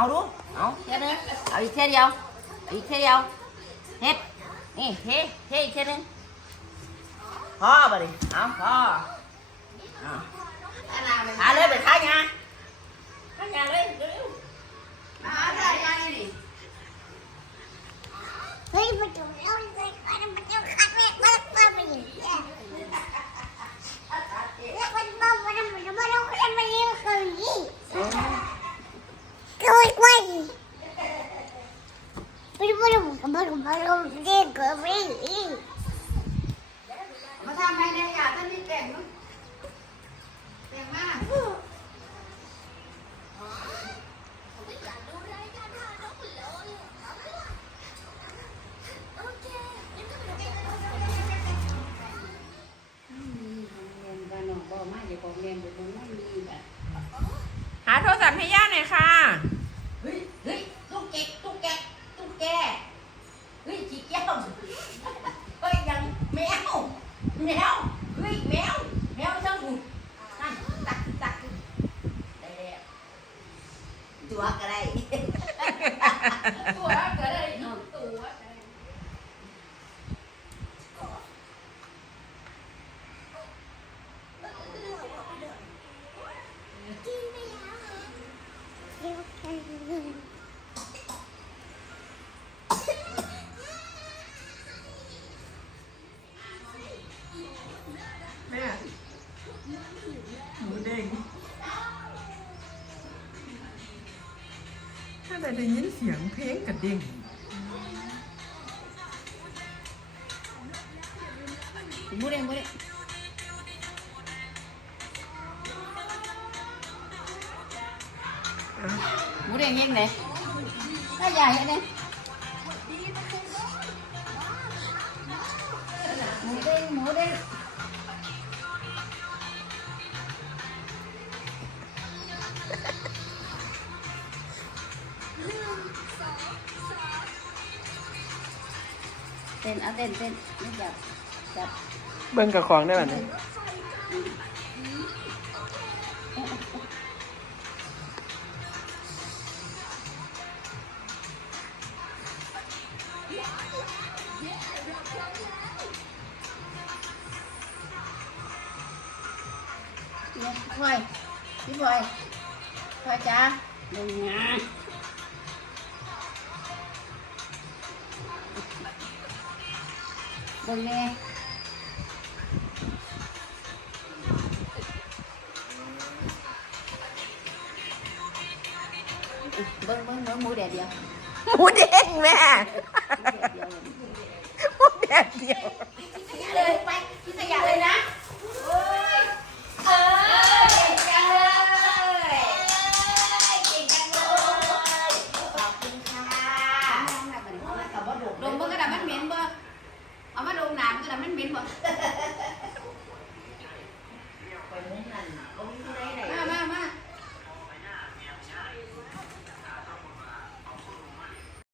આવડું આવ ખેરે આવી ખેરી આવ આવી ખેરી આવ હેપ એ હે હે ખેરે હા બરે આમ હા હાલે બેઠા ન્યા હા લે હા બેઠા ન્યા มันมันมันเด็กก็ไม่ยี่มาทำให้ได้ยาท่านนี่เก่งมั้งเก่งมากหาโทรศัพท์ให้ย่าหน่อยค่ะ เฮ้ย เฮ้ยตุ๊กแกตุ๊กแกตุ๊กแกเฮ้ยขี้แก้วเฮ้ยยังแมว แมวเฮ้ยแมวแมวช่างหุ่นนั่นตักตักได้แล้วตัวก็ได้ ถ้าได้ได้ยินเสียงเพลงกระเด้งมูเด้งมูเด้งอะมูเด้งยังไงถ้าใหญ่เนี่ย เต้นเอาเต้นเต้นไม่จับจับเบิ่งกับของได้ป่ะเนี่ยเนี่ยพี่พลอยพี่พลอยพลอยจ้าดึงงาดึ con nghe. Ừ, mới mới mới mua đẹp vậy? Mua đẹp nè. Mua đẹp vậy Đừng có cái đàm bắt miệng bơ. เอามาดมน้ำก็แล้วมันเหม็นบ่ ไปมุ้งนั่นเอาไปที่ไหน